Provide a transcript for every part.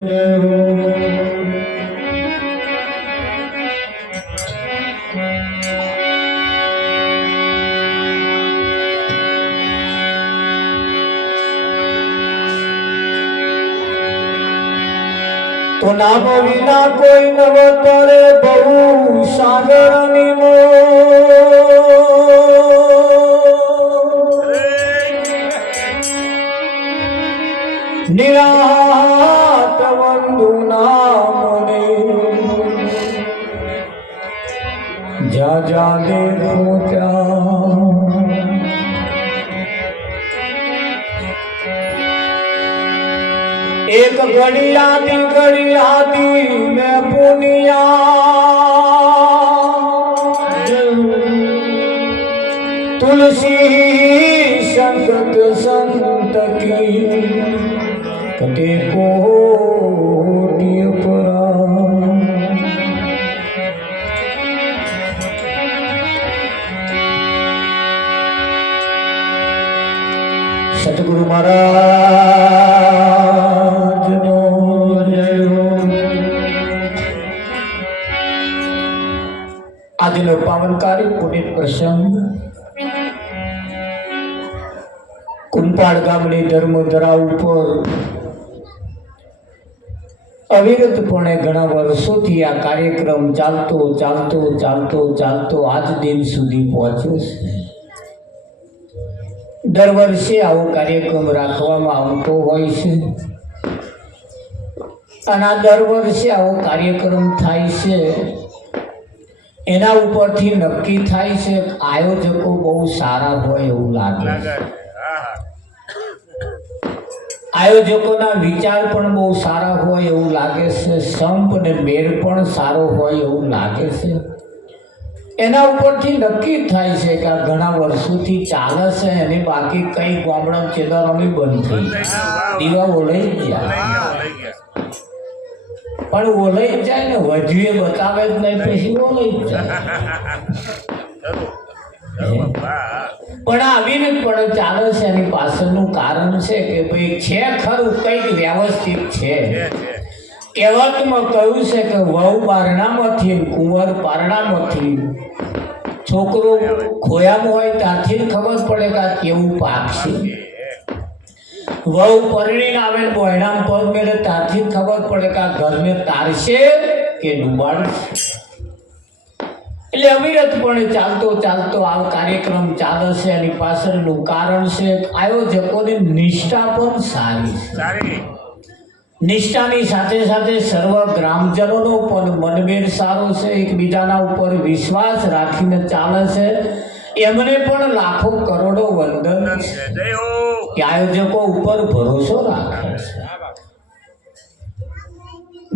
તો નામ વિના કોઈ નવ તરે બહુ સાગર નિમો નિરાત વંદુ નામને જા જા દેખો ત્યાં एक घड़ी आती मैं पुनिया तुलसी संगत संत की कटे को सतगुरु महाराज આજનો પાવનકારી પુનિત પ્રસંગ કુંપાળ ગામની ધર્મધરા ઉપર અવિરતપણે ઘણા વર્ષોથી આ કાર્યક્રમ ચાલતો આજ દિન સુધી પહોંચ્યો છે. દર વર્ષે આવો કાર્યક્રમ રાખવામાં આવતો હોય છે અને આ દર વર્ષે આવો કાર્યક્રમ થાય છે એના ઉપરથી નક્કી થાય છે આયોજકો બહુ સારા હોય એવું લાગે છે. આયોજકોના વિચાર પણ બહુ સારા હોય એવું લાગે છે. સંપ ને મેળ પણ સારો હોય એવું લાગે છે. એના ઉપરથી નક્કી થાય છે કે આ ઘણા વર્ષોથી ચાલે છે અને બાકી કઈ ગામડા ચેદારોની બંધ થઈ દીવા ઓલાઈ ગયા પણ ઓલાઈ જાય ને વધ્યું બતાવે જ નહીં પછી ઓલાઈ જાય પણ આવીને પણ ચાલે છે. એની પાછળનું કારણ છે કે ભાઈ છે ખરું કંઈક વ્યવસ્થિત છે. કહેવતમાં કહ્યું છે કે વહુ પારણામાંથી કુંવર પારણામાંથી છોકરો ખોયામાં હોય ત્યાંથી જ ખબર પડે કે આ કેવું પાક છે. વહુ પરણીને આવે બોયણામ પગ મેળે ત્યાંથી જ ખબર પડે કે આ ઘરને તારશે કે ડૂબાડશે. એટલે અવિરતપણે ચાલતો આ કાર્યક્રમ ચાલે છે. એની પાછળનું કારણ છે આયોજકોની નિષ્ઠા પણ સારી છે. નિષ્ઠાની સાથે સાથે સર્વ ગ્રામજનોનો પણ મનમેળ સારો છે. એકબીજાના ઉપર વિશ્વાસ રાખીને ચાલે છે. એમને પણ લાખો કરોડો વંદન કે આયોજકો ઉપર ભરોસો રાખે છે.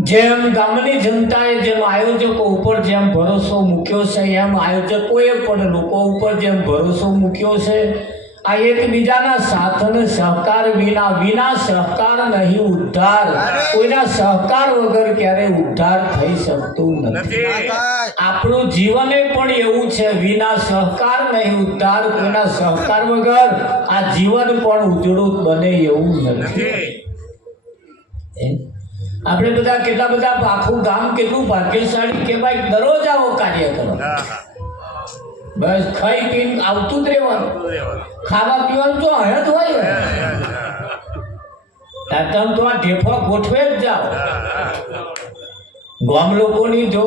જેમ ગામની જનતાએ જેમ આયોજકો ઉપર જેમ ભરોસો મૂક્યો છે એમ આયોજકોએ પણ લોકો ઉપર જેમ ભરોસો મૂક્યો છે. આ એકબીજાના સાથ અને સહકાર વિના સહકાર નહીં ઉદ્ધાર. કોઈના સહકાર વગર ક્યારે ઉદ્ધાર થઈ શકતું નથી. આપણું જીવન પણ એવું છે. વિના સહકાર નહીં ઉદ્ધાર. કોઈના સહકાર વગર આ જીવન પણ ઉજળું બને એવું નથી. આપણે બધા કેટલા બધા આખું ગામ કેટલું ભાગ્યશાળી કહેવાય. દરરોજ આવો કાર્યક્રમ બસ ખાઈ પીને આવતું જ રહેવાનું. ખાવા પીવાનું તો હે જ હોય. તમે તો આ ઢેફો ગોઠવે જ જાઓ. ગામ લોકોની જો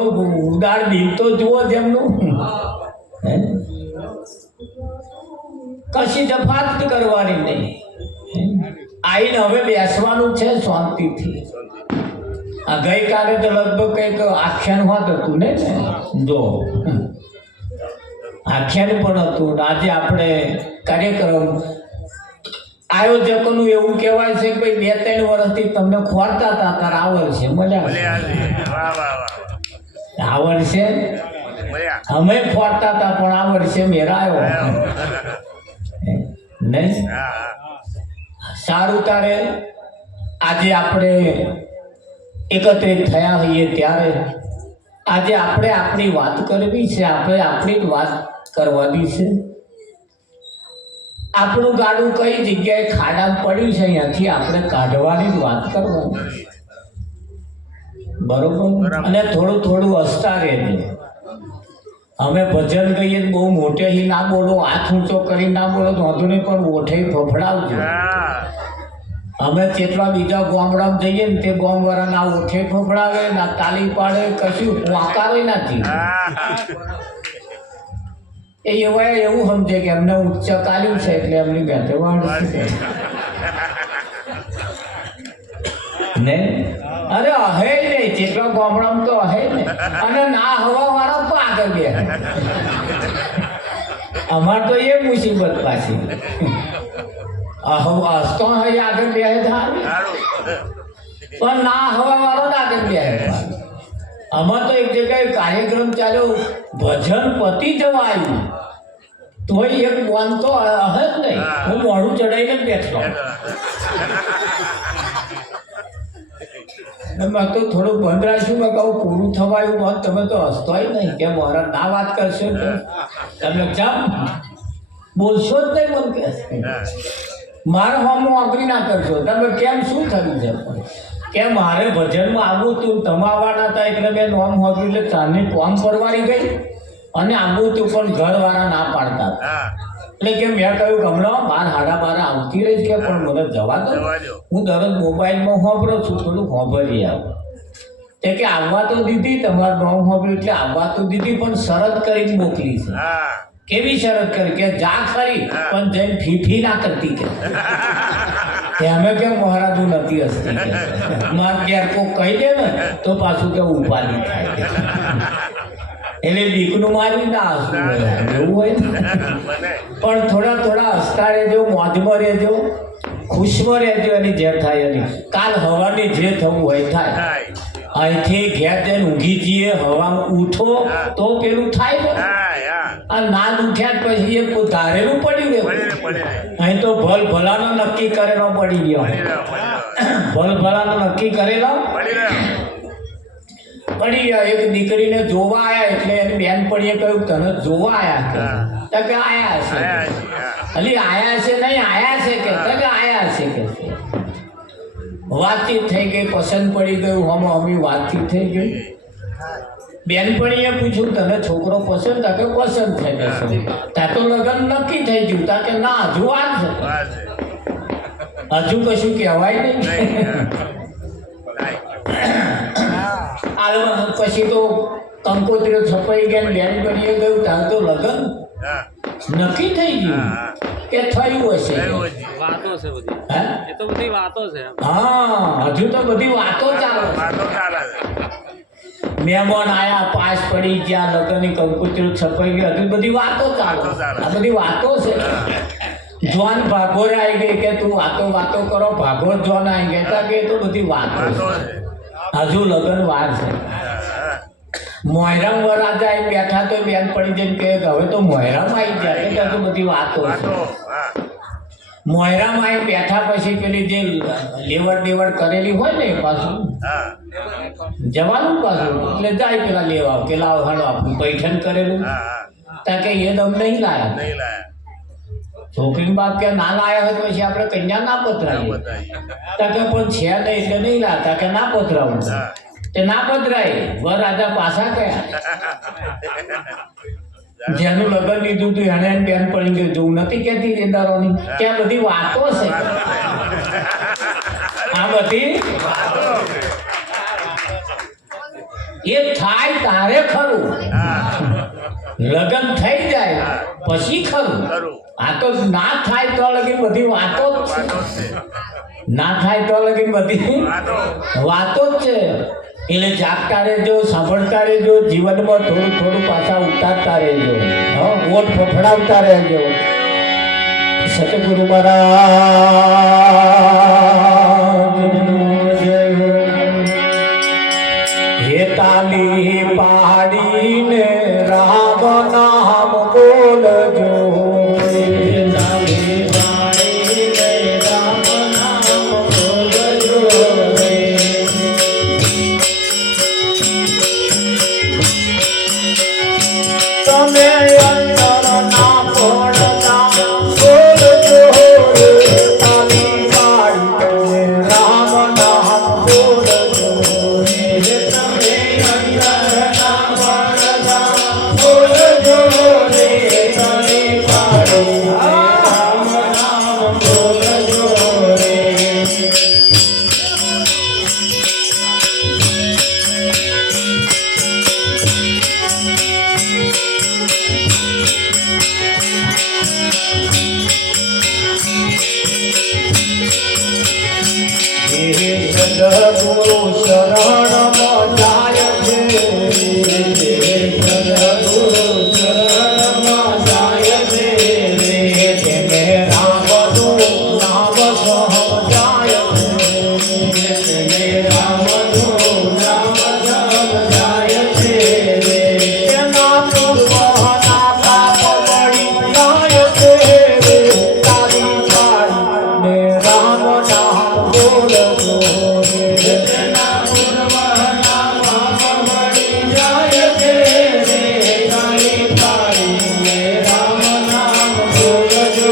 ઉદાર દિલ તો જુઓ જેમનું. કશી જફાત કરવાની નહીં. આઈને હવે બેસવાનું છે શાંતિથી. આ ગઈકાલે તો લગભગ કંઈક આખ્યાન વાત હતું ને જો આખ્યાન પણ હતું. આજે આપણે કાર્યક્રમ આયોજકોનું એવું કહેવાય છે કે ભાઈ 2-3 વર્ષથી તમને ખોરતા હતા તારે આ વર્ષે મજા આ વર્ષે અમે ખોરતા હતા પણ આ વર્ષે મેરા આવ્યો નહીં. સારું તારે આજે આપણે એકત્રિત થયા હોઈએ ત્યારે આજે આપણે આપણી વાત કરવી છે. આપણે આપણી જ વાત કરવાની છે. આપણું ગાડું કઈ જગ્યાએ ખાડામાં પડ્યું છે અહીંયાથી આપણે કાઢવાની જ વાત કરવાની. બરોબર. અને થોડું થોડું હસતા રહેજો. અમે ભજન કહીએ તો બહુ મોટેથી ના બોલો, હાથ ઊંચો કરી ના બોલો તો વાંધો નહીં, પણ ઓઠે ફફડાવજો. અમે જેટલા બીજા ગામડામાં જઈએ ને તે ગામવાળા ના ઓઠે ફફડાવે, ના તાલી પાડે, કશું વાંકારો નથી. એ એવા એવું સમજે કે એમને ઉચ્ચ કાલ્યું છે એટલે એમની બેઠે વાળું છે ને. અરે અહે નહીં, જેટલા ગામડામાં તો અહે ને. અને ના હવા વાળા તો આગળ બે. અમાર તો એ મુસીબત પાછી હસતો હોય આગળ બે થાય, પણ ના હવા વાળો આગળ બે. અમાર તો એક જગ્યાએ કાર્યક્રમ ચાલ્યો, ભજન પતિ જવા આવ્યું તોય એક બોન તો હે જ નહીં. હું મોઢું ચડાવીને જ બેઠો. મેં તો થોડું બંધ રાખ્યું. મેં કહું પૂરું થવાયું બંધ, તમે તો હસતોય નહીં કે મારા ના વાત કરશો તો તમે કેમ બોલશો જ નહીં. મને કે મારે હું આકરી ના કરશો. તમે કેમ શું થયું છે કે મારે ભજનમાં આવવું તું, તમે આવવાના હતા એટલે મેં નોમ હોપ્યું એટલે ચાંદની કોમ પરવારી ગઈ અને આવવું તું, પણ ઘરવાળા ના પાડતા. એટલે કે મેં કહ્યું કે હમણાં 12:30 આવતી રહી છે, પણ મને જવા દો. હું દરરોજ મોબાઈલમાં હોભળું છું, થોડું હોભળી આવું. તે કે આવવા તો દીધી, તમારું નામ હોભળ્યું એટલે આવવા તો દીધી, પણ શરત કરીને મોકલી છે. કેવી શરત કરી કે જા ખરી પણ જઈને ફીફી ના કરતી કે અમે કેમ મહારાજું નથી હસતી કે મારે ઘેર કોઈ કહી દે ને તો પાછું કે ઉપાડી થાય. એટલે દીકનું મારી ના હસવું હોય એવું હોય ને. પણ થોડા થોડા હસતા રહેજો, મોજમાં રહેજો, ખુશમાં રહેજો. એની જે થાય એની કાલ હવાની જે થવું હોય થાય. અહીંથી ઘેર જઈને ઊંઘી જઈએ, હવામાં ઉઠો તો પેલું થાય ને. આ ના ઉઠ્યા પછી એ ધારેલું પડી ગયું. અહીં તો ભલ ભલાનો નક્કી કરેલો પડી ગયો. ભલ ભલાનો નક્કી કરેલો પડી ગયા. એક દીકરીને જોવા આવ્યા એટલે એની બેનપણીએ કહ્યું તને જોવા આવ્યા કે આયા છે. અલી આયા છે નહીં, આયા છે કે આયા છે કે. વાતચીત થઈ ગઈ, પસંદ પડી ગયું. હમ અમી વાતચીત થઈ ગઈ. બેનપણીએ પૂછ્યું તને છોકરો પસંદ? કે પસંદ થઈ ગયો. ત્યાં તો લગ્ન નક્કી થઈ ગયું. તા કે ના હજુ વાર છે, હજુ કશું કહેવાય નહીં. પછી તો કંકોત્રીઓ છપાઈ ગયા, બેનપણીએ ગયું ત્યાં તો લગ્ન નક્કી થઈ ગયું કે થયું હશે. વાતો છે બધી. એ તો બધી વાતો છે. હા, હજુ તો બધી વાતો ચાલે. મહેમાન આયા, પાસ પડી ગયા, લગ્નની કંકોત્રીઓ છપાઈ ગઈ, હજુ બધી વાતો ચાલે. આ બધી વાતો છે. જોન ભાગોર આવી ગઈ કે તું વાતો કરો. ભાગોર જોન આવી ગયા કે તો બધી વાતો છે. હજુ લગ્ન વાર છે. મોયરામ વરાજા આવી બેઠા તો બેન પડી જઈને કે હવે તો મોયરામ આવી જાય કે તો બધી વાતો છે. મોયરામ આવી બેઠા પછી પેલી જે લેવડ દેવડ કરેલી હોય ને પાછું જવાનું પાછું એટલે જાય પેલા લેવા કે લાવ હાલો આપણું પૈઠન કરેલું ત્યાં કે એ દમ નહીં લાયા. છોકરી બાપ કે ના લાયા હોય પછી આપણે કન્યા ના પધરાવીએ. ત્યાં કે પણ છે નહીં એટલે નહીં લાતા કે ના પધરાવું. તે ના પધરાય. વરરાજા પાછા ગયા. જેનું લગ્ન લીધું હતું એને બેન પડી ગયું. જોવું નથી કેતી રેદારોની ત્યાં બધી વાતો છે. આ બધી એ થાય તારે ખરું. લગ્ન થઈ જાય પછી ખરું. આ તો ના થાય તો લગી બધી વાતો જ છે. ના થાય તો લગી બધી વાતો જ છે. એટલે જાગતા રહેજો, સાંભળતા રહેજો, જીવનમાં થોડું થોડું પાછા ઉતારતા રહેજો, ઓટ ફફડાવતા રહેજો. સતગુરુ મહારાજ હે તાલી પાડીને રામ નામ બોલજો. Hare શરણમાં જાય છે સદગુરુ શરણમાં જાય છે તેને રામનું નામ સમજાય છે તેને રામનું નામ સમજાય છે તેના પૂર્વના પાપ મળી જાય છે તારી પાડીને રામ નામ બોલજો તેના પૂર્વના પાપ મળી જાય છે તારી પાડીને રામ નામ બોલજો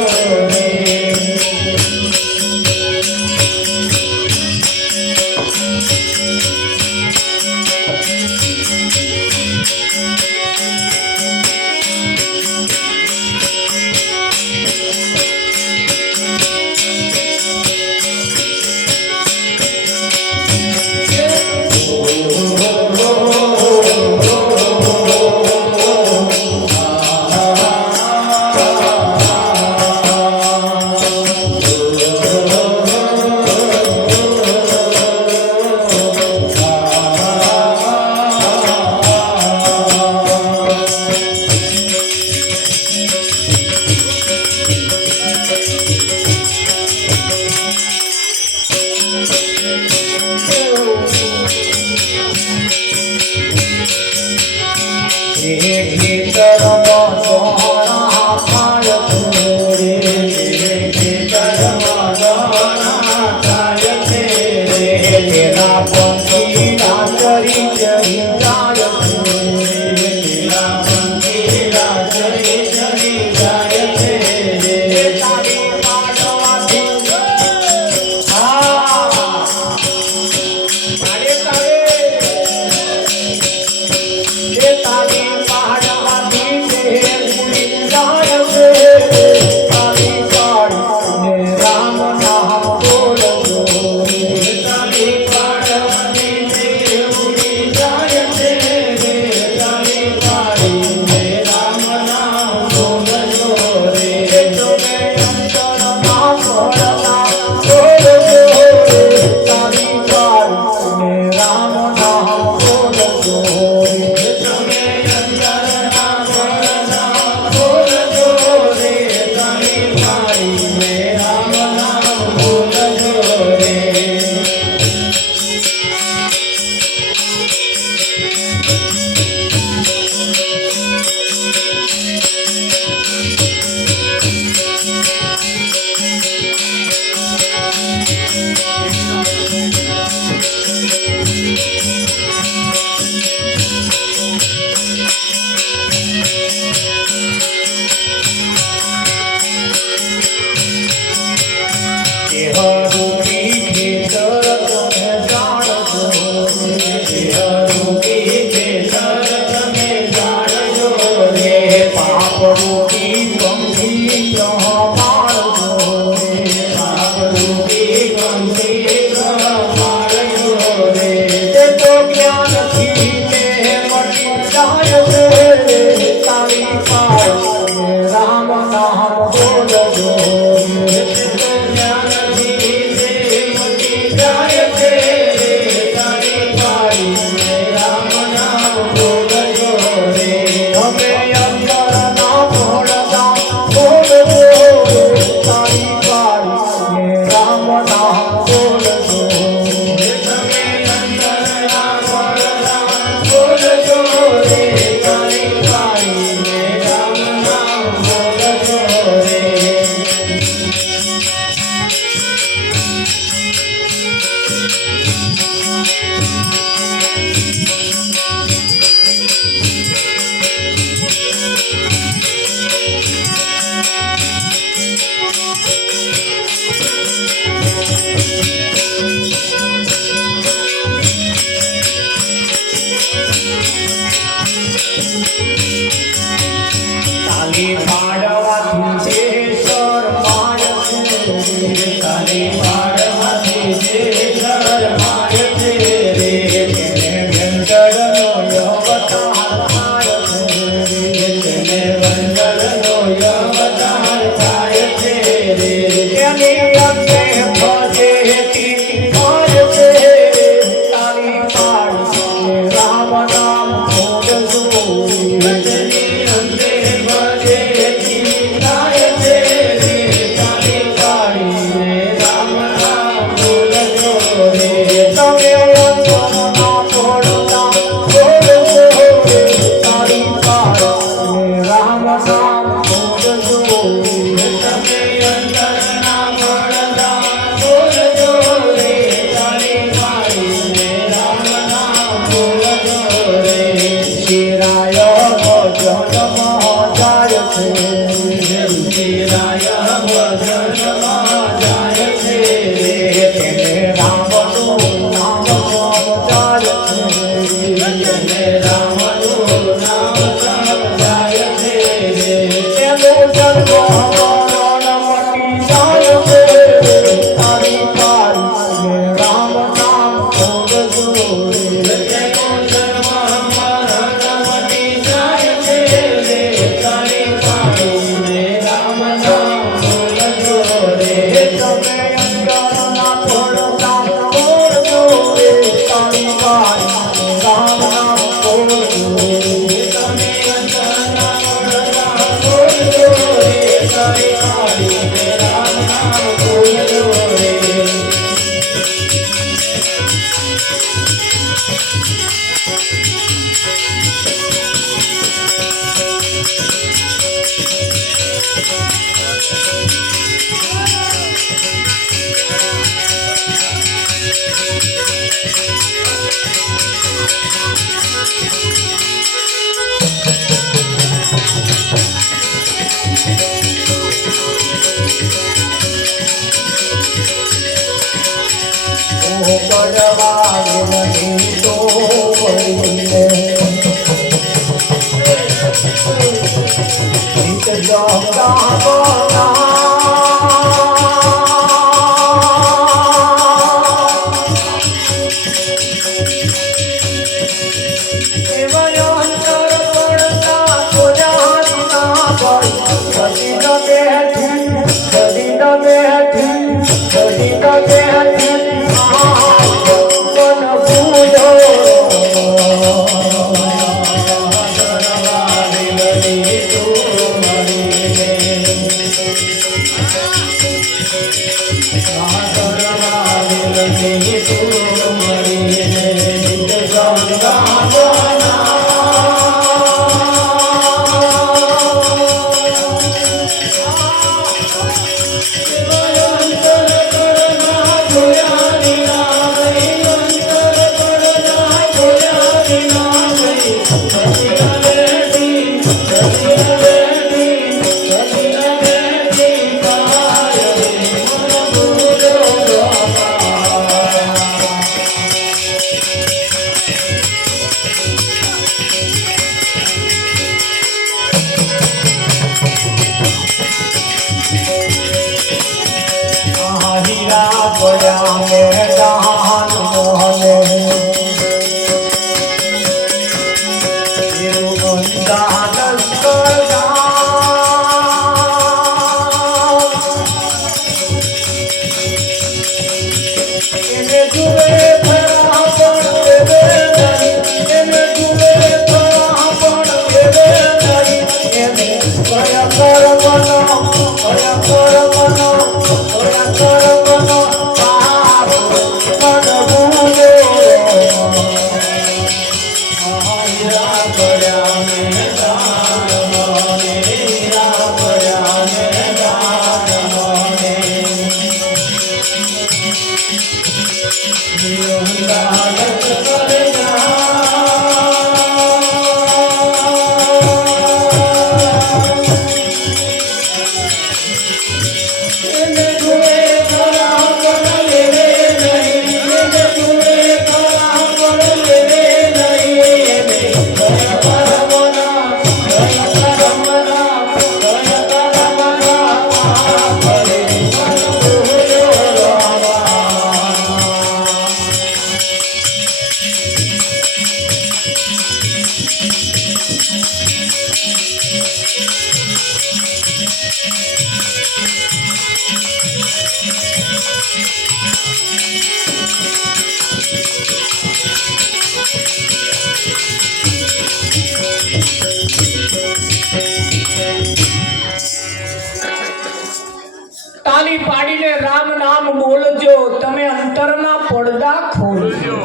તાલી પાડીને રામ નામ બોલજો, તમે અંતરના પડદા ખોલજો.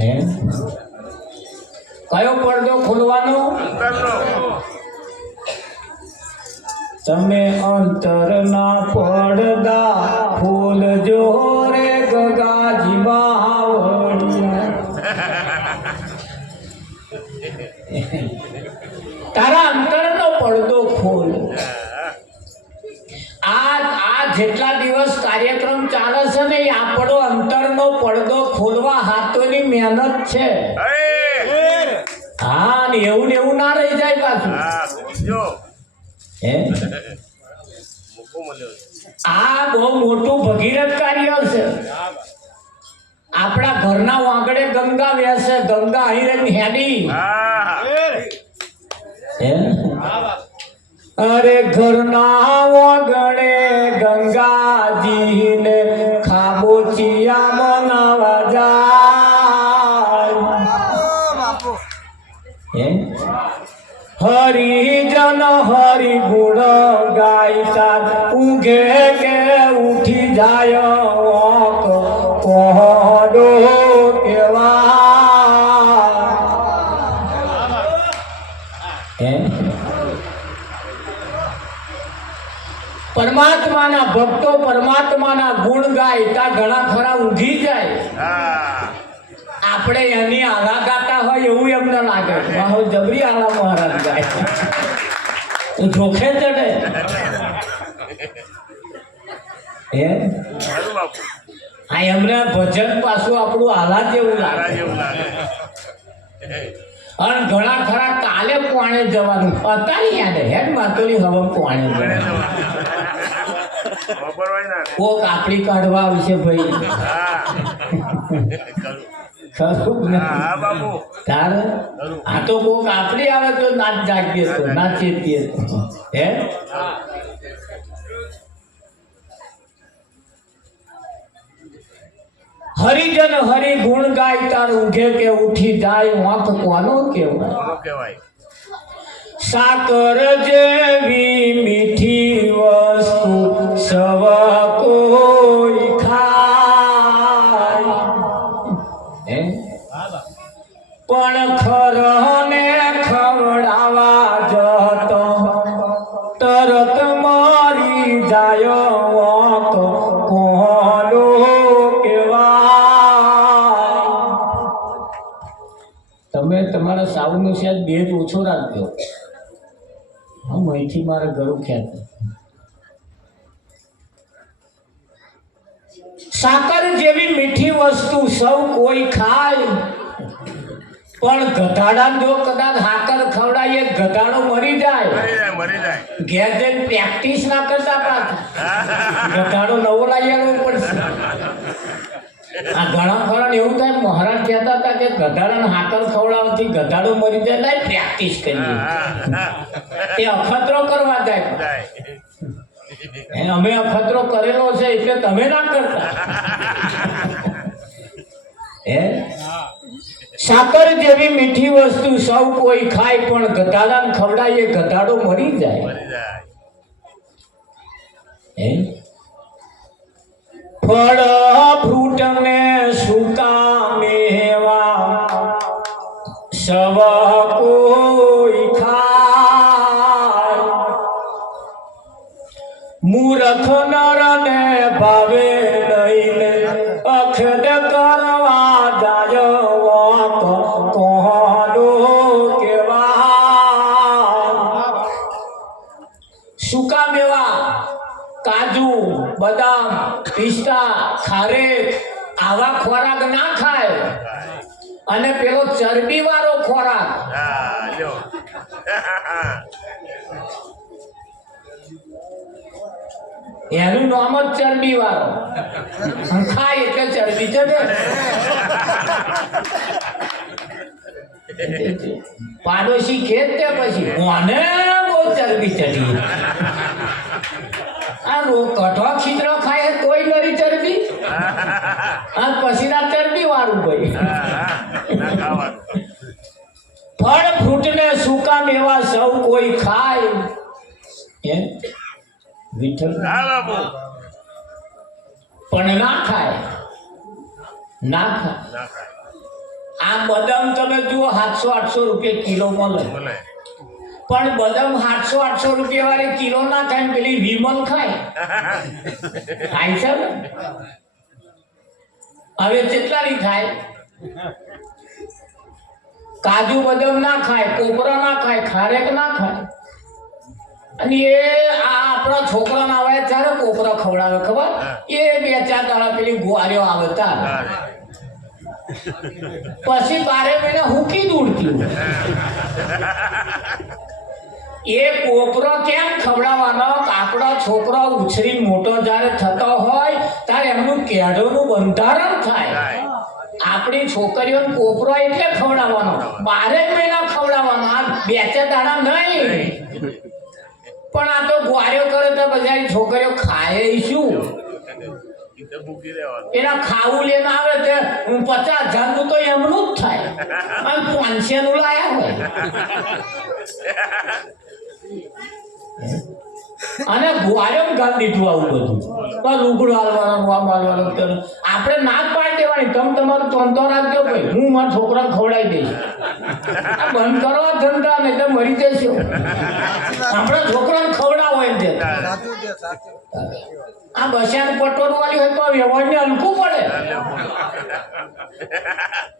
હે? કયો પડદો ખોલવાનો? તમે અંતરના પડદા ખોલજો રે ગગાજી બાવળિયા. તારા અંતરનો પડદો ખોલ. આ જેટલા દિવસ કાર્યક્રમ ચાલે છે ને, એ આપણો અંતરનો પડદો ખોલવા હાથોની મહેનત છે. હા, ને એવું ને એવું ના રહી જાય પાછું. હે? આ બહુ મોટું ભગીરથ કાર્ય છે. આપણા ઘરના વાંકડે ગંગા વેસે, ગંગા અહીં હેડી. અરે ઘરના વાંગણે ગંગાજીને ખાબોચિયા મનાવા જાય. હરિજન હરિ ગુણ ગાયતા ઊંઘે કે ઉઠી જાય કોહડો ભક્તો પરમાત્માના ગુણ ગાય ત્યાં ઘણા ખરા ઊંઘી જાય. આપણે એની આલા ગાતા હોય એવું એમને લાગે. વાહો જબરી આલા મહારાજ ગાય તો જોખે ચડે હે. આ એમને ભજન પાછું આપણું આલા જેવું લાગે. અને ઘણા ખરા કાલે કોણે જવાનું અત્યારે યાદ હેડ માતોની હવમ કોણે કોક આપડી કાઢવા આવશે ભાઈ. ખરું ને તારે આ તો કોક આપડી આવે તો નાચ જાગીએ તો નાચીએ હે. હરિજન હરિ ગુણ ગાય તાર ઊંઘે કે ઉઠી જાય વાંક કોનો કહેવાય. સાકર જેવી મીઠી વસ્તુ સવ કોઈ ખાય પણ ખરને ખવડાવા જતો તરત મરી જાય વાંક કોનો. તમે તમારા સાઉન્ડનો શાયદ બેજ ઓછો રાખજો. હું અહીંથી મારા ઘરું ખ્યાત. સાકર જેવી મીઠી વસ્તુ સૌ કોઈ ખાય પણ ગધાડા જો કદાચ સાકર ખવડાવીએ ગધાડો મરી જાય. ઘેર જઈને પ્રેક્ટિસ ના કરતા પાછા ગધાડો નવો લાવી આવવો પડશે. આ ઘણા ખરા એવું થાય. મહારાજ કહેતા હતા કે ગધાડાને હાકર ખવડાવવાથી ગધાડો મરી જાય. લાય પ્રેક્ટિસ કરીએ. એ અખતરો કરવા જાય. અમે અખતરો કરેલો છે એટલે તમે ના કરતા હે. સાકર જેવી મીઠી વસ્તુ સૌ કોઈ ખાય પણ ગધાડાને ખવડાવીએ ગધાડો મરી જાય હે. ફળ ફ્રૂટ ને સૂકા મેવા સવ કોઈ ખાય મૂર્ખ નર ને ભાવે નહીં અખડ કરવા જાય વાંક કોનો કહેવાય. સૂકા મેવા કાજુ બદામ પિસ્તા ખારેક આવા ખોરાક ના ખાય. અને પેલો ચરબી વાળો ખોરાક એનું નામ જ ચરબી વાળો. ખાય એટલે ચરબી ચડે. પાડોશી ખેત તે પછી કોને બહુ ચરબી ચડી. આ કઠો ખીચડો ખાય તોય નરી ચરબી. આ પછી ના ચરબી વાળું ભાઈ. ફળ ફ્રૂટ ને સૂકા મેવા સૌ કોઈ ખાય એમ વિઠ્ઠલ પણ ના ખાય. ના ખાય. આ બદામ તમે જુઓ 700-800 રૂપિયા કિલો મળે. પણ બદામ 700-800 રૂપિયા વાળી કિલો ના ખાય. પેલી વિમલ ખાય. ખાય છે ને હવે કેટલાની ખાય. કાજુ બદામ ના ખાય, કોપરા ના ખાય, ખારેક ના ખાય. અને એ આ આપણા છોકરાને આવે ત્યારે કોપરા ખવડાવે ખબર. એ 2-4 દાડા પેલી ગુવારીઓ આવે તાર પછી 12 મહિના હુકી દૂડતી. એ કોપરો કેમ ખવડાવવાનો? આપણો છોકરો ઉછરી મોટો જ્યારે થતો હોય ત્યારે એમનું કેળોનું બંધારણ થાય. આપણી છોકરીઓને કોપરો એટલે ખવડાવવાનો. 12 મહિના ખવડાવવાનો. આ 2-4 દાડા નહીં. પણ આ તો ગુવારીઓ કરે તો બજારી છોકરીઓ ખાય શું? એના ખાવું લઈને આવે તે 50,000 નું તો એમનું જ થાય. અને 500 નું લાયા હોય. અને ગુવાળો ગાલ દીધું આવું બધું પણ રૂગડું હાલવાનું આમ હાલવાનું તેનું. આપણે ના જ પાડી દેવાની તમે તમારું તંતો રાખજો ભાઈ હું મારા છોકરાને ખવડાવી દઈશ આ બંધ કરવા ધંધા નહીં તો મરી જશો આપણા છોકરાને ખવડાવો એમ છે આ બસાને પટોળ વાળી હોય તો વ્યવહારને હલકું પડે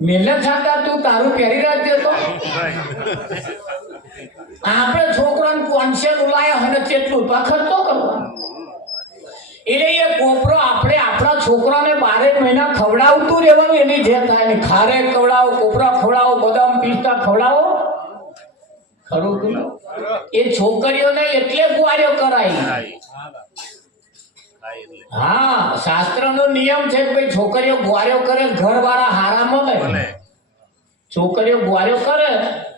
મહેનત છાંટા તું તારું પહેરી રાખજે તો આપણે છોકરાને કોન્શિયસ ઉલાયા હોય ને કેટલું તો ખર્ચો કરવો એટલે એ કોપરો આપણે આપણા છોકરાને 12 મહિના ખવડાવતું રહેવાનું એની જે થાય ને ખારે ખવડાવો કોપરા ખવડાવો બદામ પિસ્તા ખવડાવો ખરું કે નહીં? એ છોકરીઓને એટલે ગુવાર્યો કરાય હા શાસ્ત્રનો નિયમ છે કે ભાઈ છોકરીઓ ગુવાર્યો કરે ઘરવાળા હારા મળે છોકરીઓ ગુવાર્યો કરે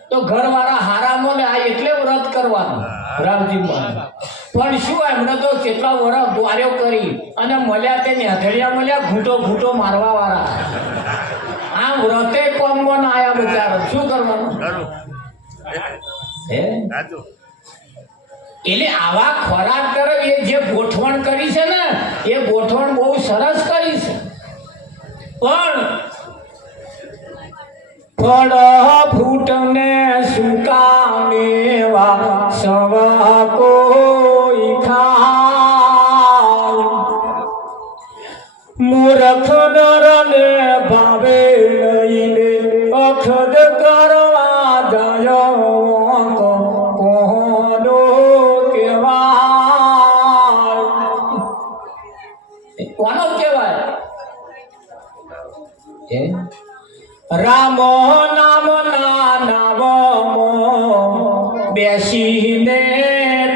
તો ઘરવાળા હારા મળે આ એટલે વ્રત કરવાનું રામજી પણ શું એમને તો કેટલા વર્ષ ગુવાર્યો કરી અને મળ્યા તે નેધડિયા મળ્યા ઘૂંટો ઘૂંટો મારવા વાળા આ વ્રતે કોમમાં ના આયા બચારો શું કરવાનું હે એટલે આવા ખોરાક તરફ એ જે ગોઠવણ કરી છે ને એ ગોઠવણ બહુ સરસ કરી છે પણ ફળ ફ્રૂટ ને સુકામેવા સવા કોઈ ખાય મૂર્ખ નરને ભાવે લઈને અખદ કરવા જાય કોનો કહેવાય કોનો કહેવાય રામ નામ ના નામ બેસીને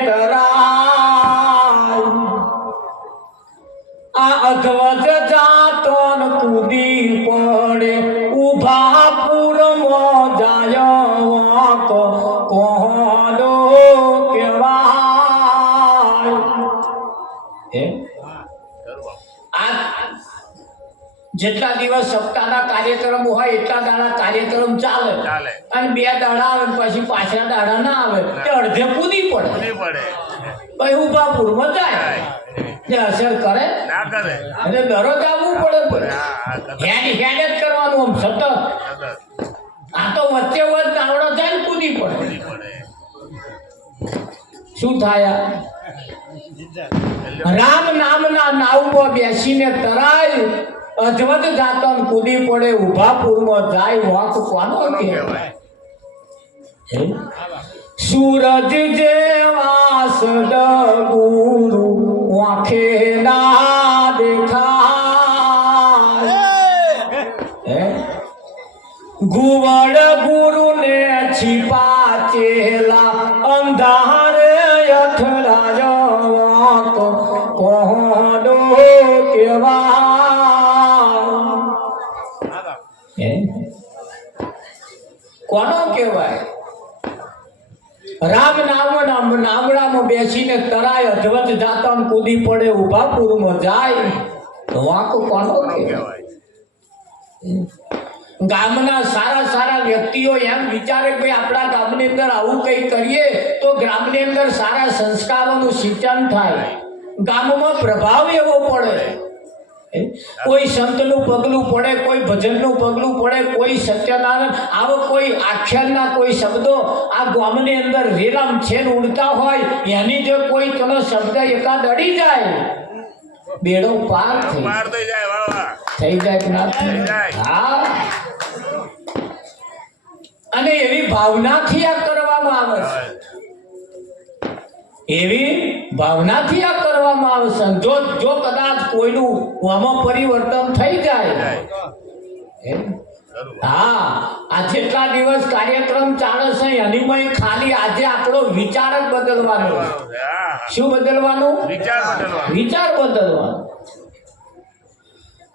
તરાય આ અધવજ જાતન કૂદી પડે ઉભા પૂરમાં જાય કોનો કહેવાય જેટલા દિવસ સપ્તાહના કાર્યક્રમ હોય એટલા દાડા કાર્યક્રમ ચાલે અને 2 દાડા આવે પછી પાછા દાડા ના આવે તે અડધે કૂદી પડે પછી ઉભા પૂરમાં જાય તે અસર કરે ના કરે એટલે દરરોજ આવવું પડે હેડ જ કરવાનું આમ સતત આ તો વચ્ચે વચ્ચે આવડો થાય ને કૂદી પડે શું થાય રામ નામના નાવમાં બેસીને તરાય અધવત જાતન કૂદી પડે ઉભા પૂરમાં જાય વાંક કોનો કહેવાય સૂરજ જેવા સદગુરુ આંખે ના દેખાય ગુવડ ગુરુ ને છીપા ચેલા અંધારે અથડાય વાંક કોનો કહેવાય કોનો કહેવાય રામ નામ નામડામાં બેસીને તરાય અધવત જાતન કૂદી પડે ઉભા પૂરમાં જાય વાંક કોનો કહેવાય ગામના સારા સારા વ્યક્તિઓ એમ વિચારે કે આપણા ગામની અંદર આવું કંઈ કરીએ તો ગ્રામની અંદર સારા સંસ્કારોનું સિંચન થાય ગામમાં પ્રભાવ એવો પડે કોઈ સંતનું પગલું પડે કોઈ ભજનનું પગલું પડે કોઈ સત્યનારાયણ આવો કોઈ આખ્યાનના કોઈ શબ્દો આ ગામની અંદર રેલામ છેન ઉડતા હોય એની જો કોઈ તેનો શબ્દ એકાદ અડી જાય બેડો પાર થઈ જાય કે ના હા અને એવી ભાવનાથી આ કરવામાં આવે છે એવી ભાવનાથી આ કરવામાં આવે છે જો કદાચ કોઈનું આમાં પરિવર્તન થઈ જાય હા આ જેટલા દિવસ કાર્યક્રમ ચાલે છે એનીમાં ખાલી આજે આપણો વિચાર જ બદલવાનો શું બદલવાનું વિચાર બદલવાનો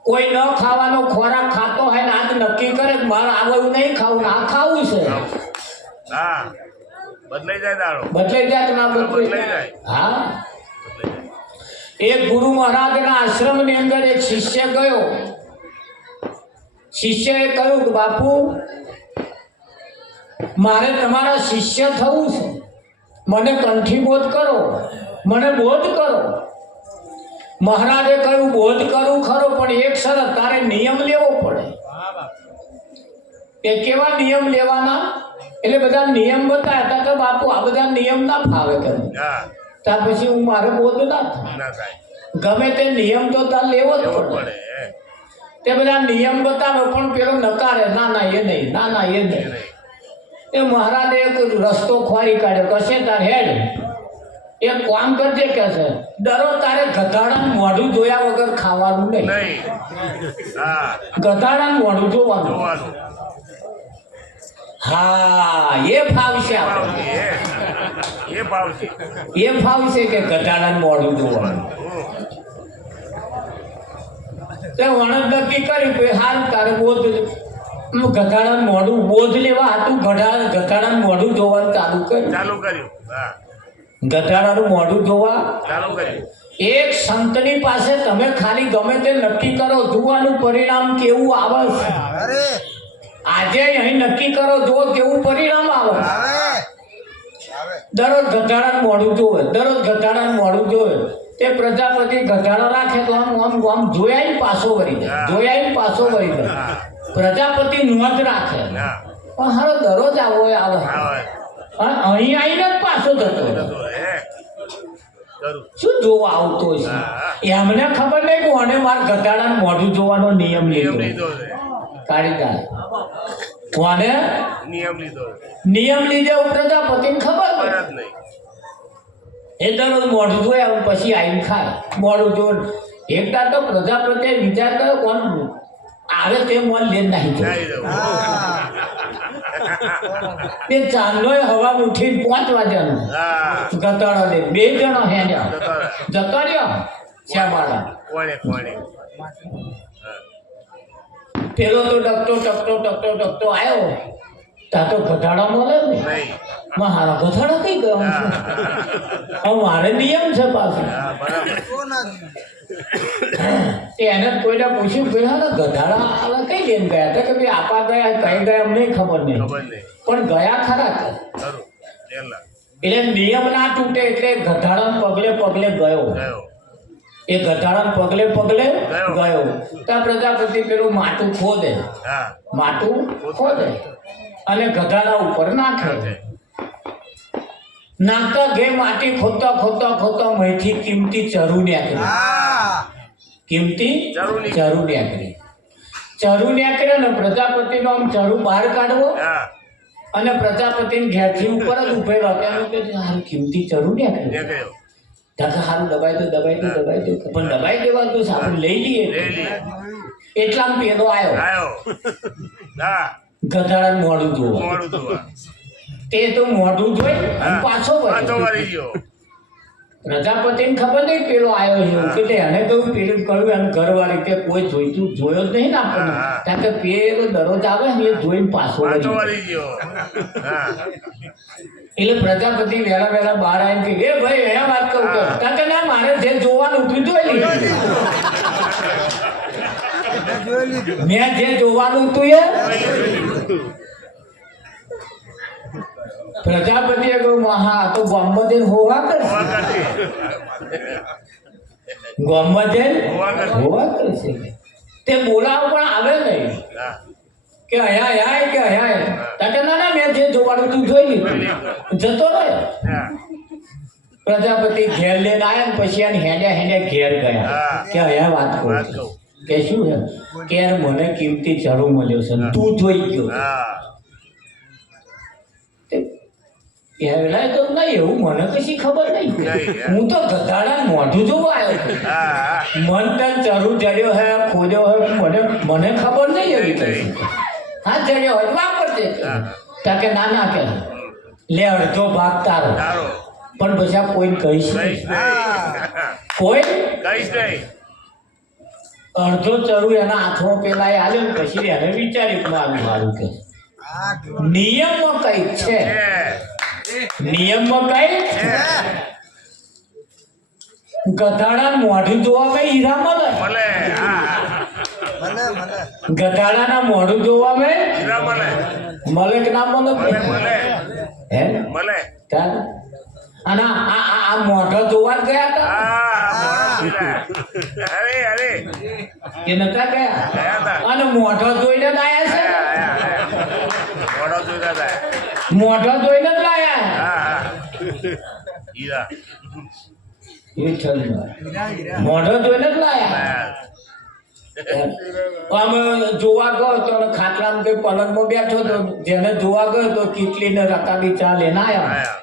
કોઈ ન ખાવાનો ખોરાક ખાતો હોય ને આજ નક્કી કરે કે મારે આવું નહીં ખાવું આ ખાવું છે બદલાઈ જાય કે ના બદલાઈ જાય હા એક ગુરુ મહારાજના આશ્રમની અંદર એક શિષ્ય ગયો શિષ્યએ કહ્યું કે બાપુ મારે તમારા શિષ્ય થવું છે મને કંઠીબોધ કરો મને બોધ કરો. મહારાજે કહ્યું બોધ કરું ખરો, પણ એક શરત, તારે નિયમ લેવો પડે. એ કેવા નિયમ લેવાના? એટલે બધા નિયમ બતાવ્યા હતા કે બાપુ આ બધા નિયમ ના ફાવે કરે. ત્યાર પછી હું મારે બોધ ના થાય. ગમે તે નિયમ તો તાર લેવો જ પડે. તે બધા નિયમ બતાવે પણ પેલો નકારે, ના ના એ નહીં, ના ના એ નહીં. એ મહારાજે એક રસ્તો ખોરી કાઢ્યો, કશે તાર હેડ એક કામ કરજે કે છે, દરરોજ તારે ગધાડાનું મોઢું જોયા વગર ખાવાનું નહીં. ગધાડાનું મોઢું જોવાનું. હા, એ ફાવશે આપણે. એ ફાવશે કે ગધાડાનું મોઢું જોવાનું. તે વણજ નક્કી કર્યું કે હાલ તારે બોધ ગધાડાનું મોઢું બોધ લેવા હતું. ગધાડાનું મોઢું જોવાનું ચાલુ કર્યું. ગધાડાનું મોઢું જોવા ચાલુ કર્યું. એક સંતની પાસે તમે ખાલી ગમે તે નક્કી કરો, જોવાનું પરિણામ કેવું આવે છે. આજે અહીં નક્કી કરો, જો કેવું પરિણામ આવે. દરરોજ ગધાડાનું મોઢું જોવે, દરરોજ ગધાડાનું મોઢું જોવે. તે પ્રજાપતિ ગધાડો રાખે તો આમ આમ આમ જોયા પાછો વળી જાય, જોયા પાછો વળી જાય. પ્રજાપતિ નોંધ રાખે, પણ હારો દરરોજ આવો આવે, અહીં આવીને જ પાછો જતો. શું જોવા આવતો છે? એમને ખબર નહીં કે મને મારા ગધાડાનું મોઢું જોવાનો નિયમ લીધો. કાઢી કાઢ કોને નિયમ લીધો? પ્રજાપતિને ખબર નહીં. એ દરરોજ મોઢું જોયા પછી આવીને ખાય. મોઢું જો એકતા તો પ્રજાપતિએ વિચાર કર્યો કોણ આવે તે મોન લે નહીં. તે ચાંદલો હવા ઉઠીને 5 વાગ્યાનું ગતાડો દે, 2 જણો હેડ્યા જતો રહ્યો. શ્યામાળા પેલો તો ટકતો આવ્યો. ત્યાં તો ગધાડા મળે ને. મારા ગધાડા કઈ ગયો છે? હવે મારે નિયમ છે પાછું. એને કોઈને પૂછ્યું પેલા ગધાડા હવે કઈ લઈને ગયા હતા? કે ભાઈ આપા ગયા, કઈ ગયા અમને ખબર નહીં, પણ ગયા ખરા. એટલે નિયમ ના તૂટે એટલે ગધાડા પગલે પગલે ગયો. એ ગધાડા પગલે પગલે ગયો. ત્યાં પ્રજાપતિ પેલું માટું ખોદે, માટું ખોદે અને ગધાડા ઉપર નાખે. નાખતા ઘે માટી ખોદતા મહીથી કિંમતી ચરુ નીકળી. કિંમતી ચરુ નીકળી. ચરુ નીકળે ને પ્રજાપતિનો આમ ચરુ બહાર કાઢવો અને પ્રજાપતિને ઘેરથી ઉપર જ ઉભેલો. ત્યાં કે હારું કિંમતી ચરુ નીકળ્યું. ત્યાં સારું દબાઈ દો પણ દબાઈ દેવા તો સારું લઈ લઈએ. એટલામાં પેલો આવ્યો ગધાડાનું મોઢું જોવા. તે તો મોઢું જોઈ પાછો વળી ગયો. પ્રજાપતિને ખબર નહીં પેલો આવ્યો છે કે એને કહ્યું પેલું કહ્યું એમ ઘરવાળી કે કોઈ જોયો જ નહીં ને આપણને. કારણ કે પેલો દરરોજ આવે ને એ જોઈને પાછો વળી ગયો. એટલે પ્રજાપતિ વહેલા બહાર આવીને કે એ ભાઈ એના વાત કરું કે કારણ કે ના મારે જે જોવાનું હતું જોઈ લીધું. મેં જે જોવાનું હતું એ પ્રજાપતિએ કહ્યું હા તો ગામમાં જઈને હોવા કરશે. ગામમાં જઈને હોવા કરશે. તે બોલાવ પણ આવે નહીં કે અહીંયા ના મેં જે જોવાનું તું જોઈ લીધું, જતો રહ્યો. પ્રજાપતિ ઘેર લઈને આવ્યા ને પછી એને હેડ્યા ઘેર ગયા કે અહીંયા વાત કરું કે શું છે કે મને કિંમતી ચરુ મળ્યો છે, તું જોઈ ગયો. તો નહીં એવું મને કશી ખબર નહીં. હું તો ગધાડા મોઢું જોવા આવ્યો. મન તન ચરુ જડ્યો હે ખોજ્યો હે મને ખબર નહીં એવી કઈ. હા જડ્યો હોય વાપરજે. ત્યાં કે ના કે લે અડધો ભાગ તારો, પણ પછી કોઈ કહીશ નહીં. કોઈ અડધો ચરુ એના હાથમાં પેલા આવ્યો ને પછી એને વિચાર્યું મારું કે નિયમમાં કઈક છે. નિયમમાં કઈ ગધાડા મોઢું જોવામાં હીરા મળે. ગધાડાના મોઢું જોવામાં મળે કે ના મળે? હે મળે. અને આ મોઢો જોવા જ ગયા હતા અરે અરે કે નતા ગયા ગયા હતા અને મોઢો જોઈને જ આયા મોડો જોતા હતા છે મોઢો જોઈને જ લાયા હા હા હીરા મોઢો જોઈને જ લાયા હા. અમે જોવા ગયો તો ખાટલામાં કઈ પલંગમાં બેઠો તો જેને જોવા ગયો તો કેટલી ને રકાબી ચા લઈને આવ્યા આયા.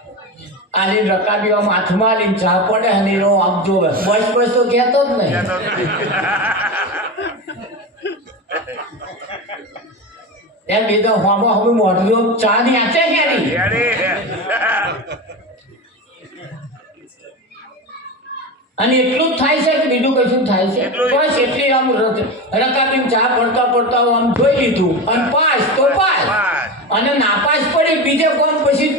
આલી રકાબી આમ હાથમાં આલીને ચા પડે અને એનો આમ જોવે બસ બસ તો કહેતો જ નહીં ત્યાં તો નથી. એમ બીજા હોમાં હવે મોઢું ચા ની આચે ક્યાંની અરે અને એટલું જ થાય છે કે બીજું કશું થાય છે એટલું જ. બસ એટલી આમ રકાબી ચા પડતા પડતા આમ જોઈ લીધું અને પાસ તો પાસ પાસ. અને નાપાસ પડી બીજે કોમ પછી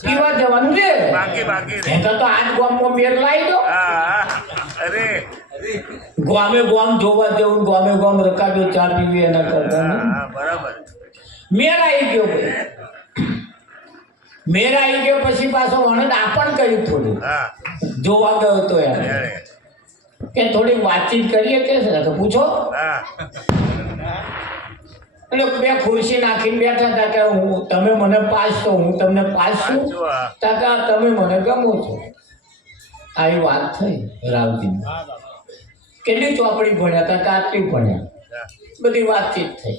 પીવા જવાનું છે બાકી બાકી રે. એ તો આજ ગામમાં મેર લાવી દો હા હા. અરે ગામે ગામ જોવા જવું ગામે ગામ રકાબ્યો ચા પીવી એના કરતા હા નહીં. હા બરાબર મેર આવી ગયો ભાઈ મેર આવી ગયો પછી પાછો મને દાપણ કર્યું થોડું હા જોવા ગયો તો યાર અરે કે થોડી વાતચીત કરીએ કે છે તો પૂછો હા એટલે બે ખુરશી નાખીને બેઠા હતા કે હું તમે મને પાસ તો હું તમને પાસ છું સાચું હા. કાકા તમે મને ગમો છો આવી વાત થઈ રાવજી કેટલી ચોપડી ભણ્યા કાકા આટલી ભણ્યા હા. બધી વાતચીત થઈ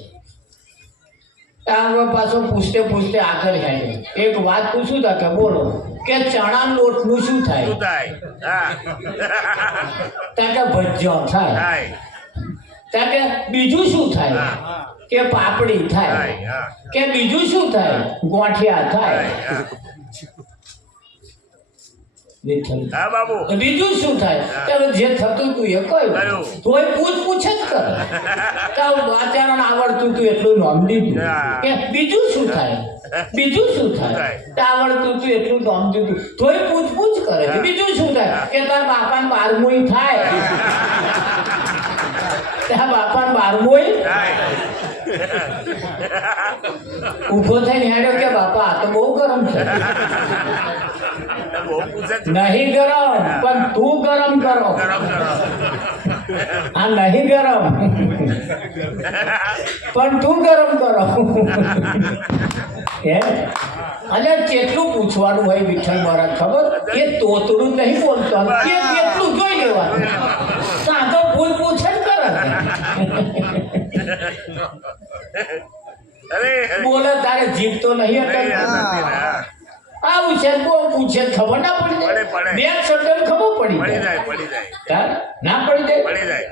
ત્યાં પાછો પૂછતે પૂછતે આગળ હેડ્યો એક વાત પૂછું તા કે બોલો કે ચણા લોટનું શું થાય શું થાય હા ત્યાં કે ભજીયો થાય થાય ત્યાં કે બીજું શું થાય હા. કે પાપડી થાય થાય હા કે બીજું શું થાય ગોઠિયા થાય થાય હા. વિઠ્ઠલ. હા બાબુ બીજું શું થાય ત્યારે જે થતું હતું એ કહ્યું કહ્યું. તોય પૂછ જ કરે તાવ આચરણ આવડતું હતું એટલું નોમ દીધું હા. કે બીજું શું થાય બીજું શું થાય તે આવડતું હતું એટલું નોમ દીધું તોય પૂછ કરે છે બીજું શું થાય કે તાર બાપાને 12મું થાય ત્યાં બાપાને 12મું થાય ઊભો થઈને હેડ્યો કે બાપા આ તો બહુ ગરમ છે બહુ પૂછે છે. નહીં ગરમ પણ તું ગરમ કરો ગરમ ગરમ આ નહીં ગરમ પણ તું ગરમ કરો હે અને કેટલું પૂછવાનું હોય વિઠ્ઠલ મહારાજ ખબર એ તોતડું નહીં બોલતો એ કેટલું જોઈ લેવાનું આ તો પૂછે જ કરે અરે બોલે તારે જીભ તો નહીં નહીં, અટકતી. નથી ને, હા. આવું છે બહુ પૂછે ખબર ના પડી પડે, જાય પડે. બે શબ્દ ખબર પડી પડી જાય જાય હા? ના પડી જાય પડી જાય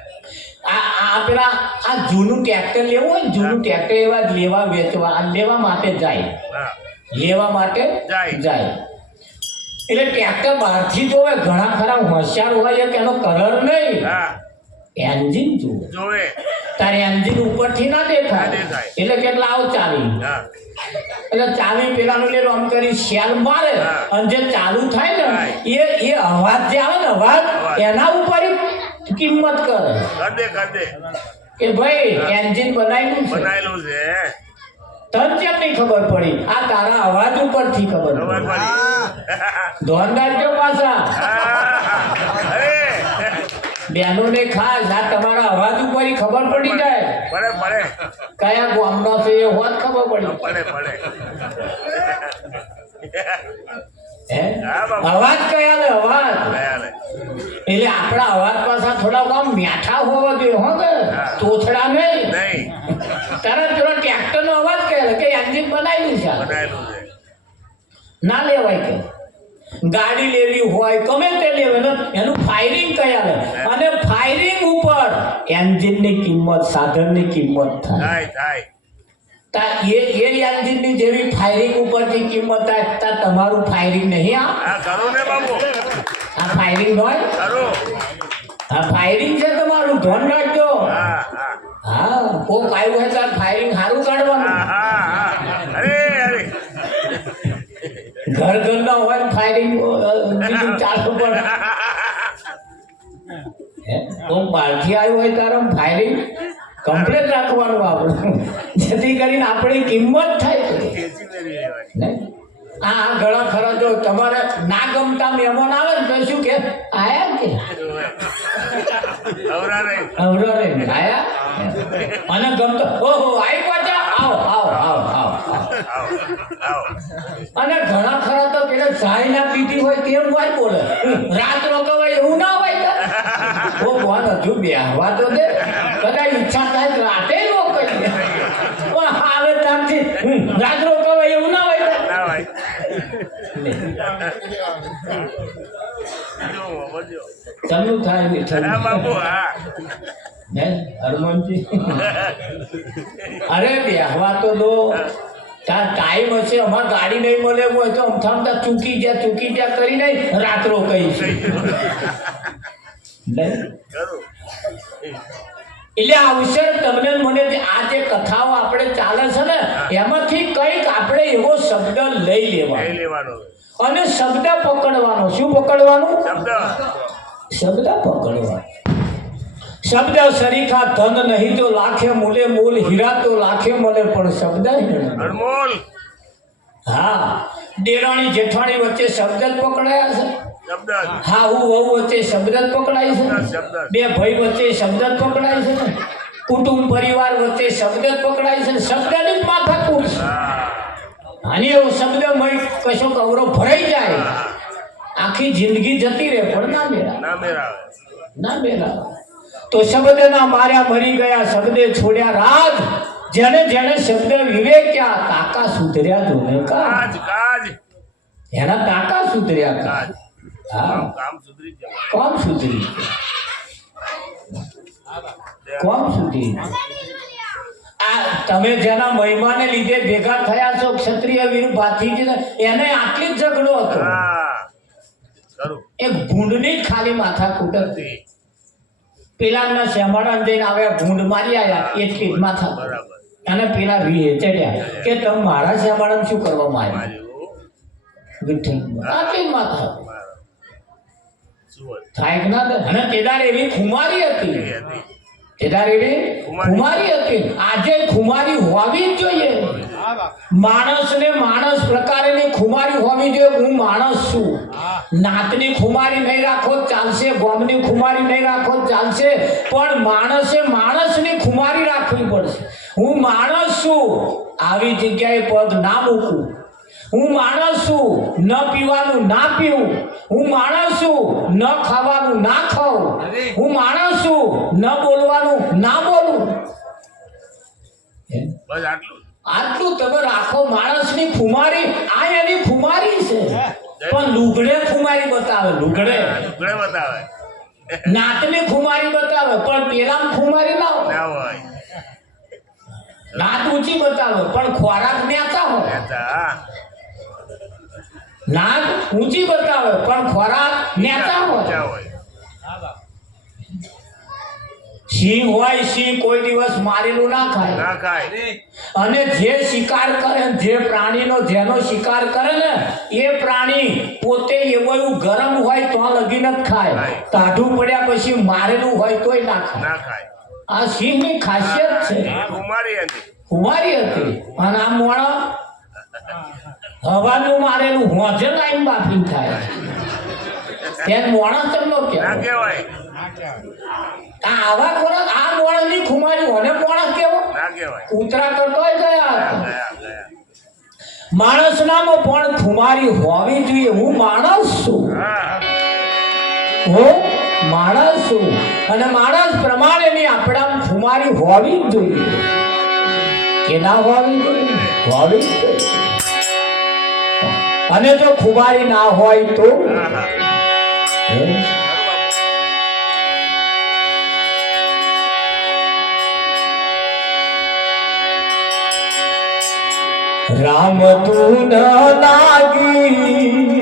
આ પેલા આ જૂનું ટ્રેક્ટર લેવું હોય ને જૂનું ટ્રેક્ટર એવા જ લેવા વેચવા આ લેવા માટે જાય હા લેવા માટે જાય. જાય એટલે ટ્રેક્ટર બહારથી જોવે ઘણા ખરા હોશિયાર હોય કે એનો કલર નહીં હા એન્જિન જોવે જોવે તારે એન્જિન ઉપરથી ના દેખાય ના દેખાય. એટલે કેટલા આવ ચાવી હા એટલે ચાવી પેલાનું લેલો આમ કરી શેલ મારે હા. અને જે ચાલુ થાય ને થાય. એ અવાજ જે આવે ને અવાજ અવાજ. એના ઉપર કિંમત કરે કર દે કે ભાઈ એન્જિન બનાવ્યું છે બનાયેલું છે તને કેમ નહીં ખબર પડી આ તારા અવાજ ઉપરથી ખબર ખબર પડી પડી ધોરદાર કે પાછા હા. અરે બહેનોને ખાસ આ તમારા અવાજ ઉપર ખબર પડી જાય પડે પડે કયા ગામનો છે એ હોત ખબર પડી પડે પડે હે હા બાબા. અવાજ કયા ને અવાજ ગયા લે. એટલે આપણા અવાજ પાછા થોડા આમ મીઠા હોવા જોઈએ હો કે હા. તોછડા નહીં નહીં તરત પેલો ટ્રેક્ટરનો અવાજ કહે કે એન્જિન બનાવ્યું છે બનાયેલું છે ના લેવાય કે ગાડી લેવી હોય ગમે તે લેવે ને એનું ફાયરિંગ કયા લે અને ફાયરિંગ ઉપર એન્જિનની કિંમત સાધનની કિંમત થાય થાય થાય તા એ એન્જિનની જેવી ફાયરિંગ ઉપરથી કિંમત થાય તા તમારું ફાયરિંગ નહીં હા કરું ને બાબુ આ ફાયરિંગ હોય કરું આ ફાયરિંગ છે તમારું ધ્યાન રાખજો હા હા હા કોક આવ્યું હોય તાર ફાયરિંગ સારું કાઢવાનું હા હા હા અરે અરે ઘર ઘરના હોય ને ફાયરિંગ બીજું ચાલુ પડે હે? તો બહારથી આવ્યું હોય તારે ફાયરિંગ કમ્પ્લેટ રાખવાનું આપણે જેથી કરીને આપણી કિંમત થાય ખેંચી મેળવી લેવાની. નહીં? આ ઘણા ખરા જો તમારે ના ગમતા મહેમાન આવે ને તો શું કે આયા કે અવરા નહીં. અવરો રે આયા અને ગમતો ઓહો આઈ પાછા આવો આવો આવો આવો આવો આવો. અને ઘણા ખરા તો પેલા ચાય ના પીધી હોય તેમ વાત બોલે રાત રોકવાય એવું ના હોય કે ઓ કોણ હજુ બેહવા તો દે કદાચ ઈચ્છા થાય તો રાતે રોકાય આવે ત્યાંથી રાત રોકવાય એવું ના હોય કે ના ભાઈ. જો, બોલજો. ચમનું થાય હા બાપુ હા. હે હરમનજી અરે બેહવા તો દો તાર ટાઈમ હશે અમાર ગાડી નહીં મળે હોય તો અમથામતા ચૂકી જ્યાં કરી નહીં રાત્રો કઈ છે નહીં કરું. એટલે આ અવસર તમને ને મને આ જે કથાઓ આપણે ચાલે છે ને એમાંથી કંઈક આપણે એવો શબ્દ લઈ લેવાનો લઈ લેવાનો. અને શબ્દ પકડવાનો શું પકડવાનું શબ્દ. શબ્દ પકડવાનો શબ્દ સરીખા ધન નહીં તો લાખે મૂલે મૂલ હીરા તો લાખે મળે પણ શબ્દ હીરા. અનમોલ. હા દેરાણી જેઠાણી વચ્ચે શબ્દ જ પકડાયા છે શબ્દ. હા હું વહુ વચ્ચે શબ્દ જ પકડાય છે શબ્દ. બે ભાઈ વચ્ચે શબ્દ જ પકડાય છે ને કુટુંબ પરિવાર વચ્ચે શબ્દ જ પકડાય છે ને શબ્દની જ માથાકૂટ છે હા. અને એવો શબ્દમય કશો કવરો ભરાઈ જાય આખી જિંદગી જતી રહે પણ ના મેળા ના મેળાવે. ના મેળા તો શબ્દના માર્યા મરી ગયા શબ્દે છોડ્યા રાજ જેને જેને શબ્દ વિવેક્યા કાકા સુધર્યા તો ને કાજ કાજ. એના કાકા સુધર્યા કાજ. હા કામ સુધરી જવાય. કોમ સુધરી કોમ સુધરી આ તમે જેના મહિમાને લીધે ભેગા થયા છો ક્ષત્રિય વીર ભાતીજી એને આટલી જ ઝઘડો હતો હા. કરું. એક ભૂંડની જ ખાલી માથા કૂટ હતી પેલાના શેમાડા જઈને આવ્યા ભૂંડ મારી આવ્યા એટલી જ માથા બરાબર. અને પેલા વીએ ચડ્યા કે તમે મારા શેમાડા શું કરવામાં આવ્યા માર્યું. વિઠ્ઠલ આટલી જ માથા બરાબર. શું હતું? થાય કે ના થાય? અને કેદાર એવી ખુમારી હતી એ હતી. કેદાર એવી ખુમારી હતી આજે ખુમારી હોવી જ જોઈએ માણસને માણસ પ્રકારની ખુમારી હોવી જોઈએ હું માણસ છું નાતની ખુમારી નહીં રાખો ચાલશે ગોમની ખુમારી નહીં રાખો ચાલશે પણ માણસે માણસની ખુમારી રાખવી પડશે હું માણસ છું આવી જગ્યાએ પગ ના મૂકું હું માણસ છું ન પીવાનું ના પીવું હું માણસ છું ન ખાવાનું ના ખાઉં હું માણસ છું ન બોલવાનું ના બોલું બસ આટલું. આટલું તમે રાખો માણસની ખુમારી આ એની ખુમારી છે પણ લુગડે ખુમારી બતાવે લુગડે લુગડે બતાવે. નાતની ખુમારી બતાવે પણ પેલા ખુમારી ના હોય ના હોય. નાત ઊંચી બતાવે પણ ખોરાક નેતા હોય નેતા. નાક ઊંચી બતાવે પણ ખોરાક નેતા હોય ઊંચા હોય. સિંહ હોય સિંહ કોઈ દિવસ મારેલું ના ખાય ના ખાય. અને જે શિકાર કરે જે પ્રાણીનો જેનો શિકાર કરે ને એ પ્રાણી પોતે એવું ગરમ હોય તો લગીને જ ખાય ટાઢું પડ્યા પછી મારેલું હોય તોય ના ખાય ના ખાય. આ સિંહની ખાસિયત છે એ કુમારી હતી. કુમારી હતી અને આ મોણા હવાનું મારેલું હોજે લાઈન બાફી થાય તેને મોણા ચમનો ના કહેવાય કહેવાય. આ આવા ખોરાક આ મોણાની ખુમારી હોને મોણા કેવો ના કહેવાય. ઉતરા કરતોય ગયા હતા ગયા ગયા. માણસનામાં પણ ખુમારી હોવી જોઈએ હું માણસ છું હા. હું માણસ છું અને માણસ પ્રમાણેની આપણામાં ખુમારી હોવી જ જોઈએ કે ના હોવી જોઈએ હોવી જ જોઈએ અને જો ખુમારી ના હોય તો હા, હા. હે? ખરું બાપુ. રામ તું ન લાગી